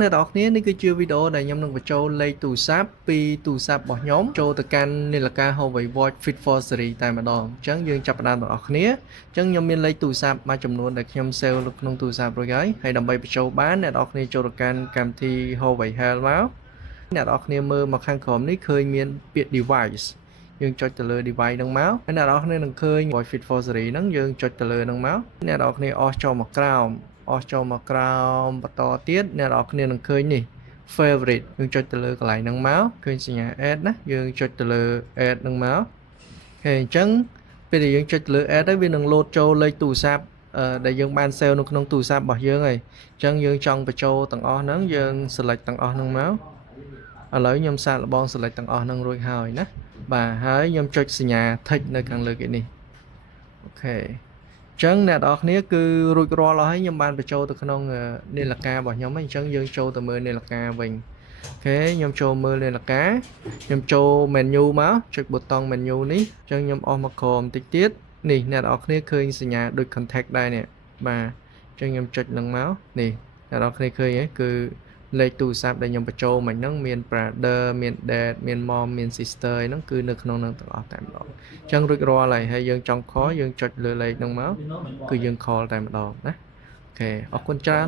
Nè đó khía này cứ chưa video này nhằm nâng vào châu lấy tù sáp pi tù sáp bỏ nhóm châu từ can nên là ca hậu vậy void fit for series tại mà đòn chẳng dương chập đàn đó khía chẳng nhằm miên lấy tù sáp mà chấm luôn để nhằm sale lúc nông tù sáp rồi gái hay đầm bay châu bán nè đó khía châu từ can cam thi hậu vậy hell máu nè đó khía mơ mà khang khóm ní khơi miên biệt device dương cho từ lừa device nâng máu nè đó khía nâng khơi void fit for series nâng dương cho từ lừa nâng máu nè đó khía off cho một crown off cho một crown bắt to tiết nè đó khía nâng khơi nè favorite យើងចុចទៅលើកន្លែងហ្នឹងមកឃើញសញ្ញា add ណាយើងចុចទៅលើ add ហ្នឹងមកហើយអញ្ចឹងពេលដែលយើងចុចទៅលើ add ទៅវានឹង load ចូលលេខទូរស័ព្ទដែលយើងបាន save នៅក្នុងទូរស័ព្ទរបស់យើងហើយអញ្ចឹងយើងចង់បញ្ចូលទាំងអស់ហ្នឹងយើង select ទាំងអស់ហ្នឹងមកឥឡូវខ្ញុំសាកល្បង select ទាំងអស់ហ្នឹងរួចហើយណាបាទហើយខ្ញុំចុចសញ្ញា tick នៅខាងលើគេនេះអូខេចឹងអ្នកនរគ្នាគឺរួចរាល់ហើយខ្ញុំបានបញ្ចូលទៅក្នុងនាឡិការបស់ខ្ញុំហើយអញ្ចឹងយើងចូលទៅមើលនាឡិកាវិញអូខេខ្ញុំចូលមើលនាឡិកាខ្ញុំចូល menu មកចុចប៊ូតុង menu នេះអញ្ចឹងខ្ញុំអស់មកក្រោមតិចទៀតនេះអ្នកនរគ្នាឃើញសញ្ញាដូច contact ដែរនេះបាទអញ្ចឹងខ្ញុំចុចនឹងមកនេះអ្នកនរគ្នាឃើញហ្នឹងគឺលេខទូរស័ព្ទដែលខ្ញុំបញ្ចូលមិញហ្នឹងមាន brother មាន dad មាន mom មាន sister ហ្នឹងគឺនៅក្នុងហ្នឹងទាំងអស់តែម្ដងអញ្ចឹងរួចរាល់ហើយយើងចង់ call យើងចុចលើលេខហ្នឹងមកគឺយើង call តែម្ដងណាអូខេអរគុណច្រើន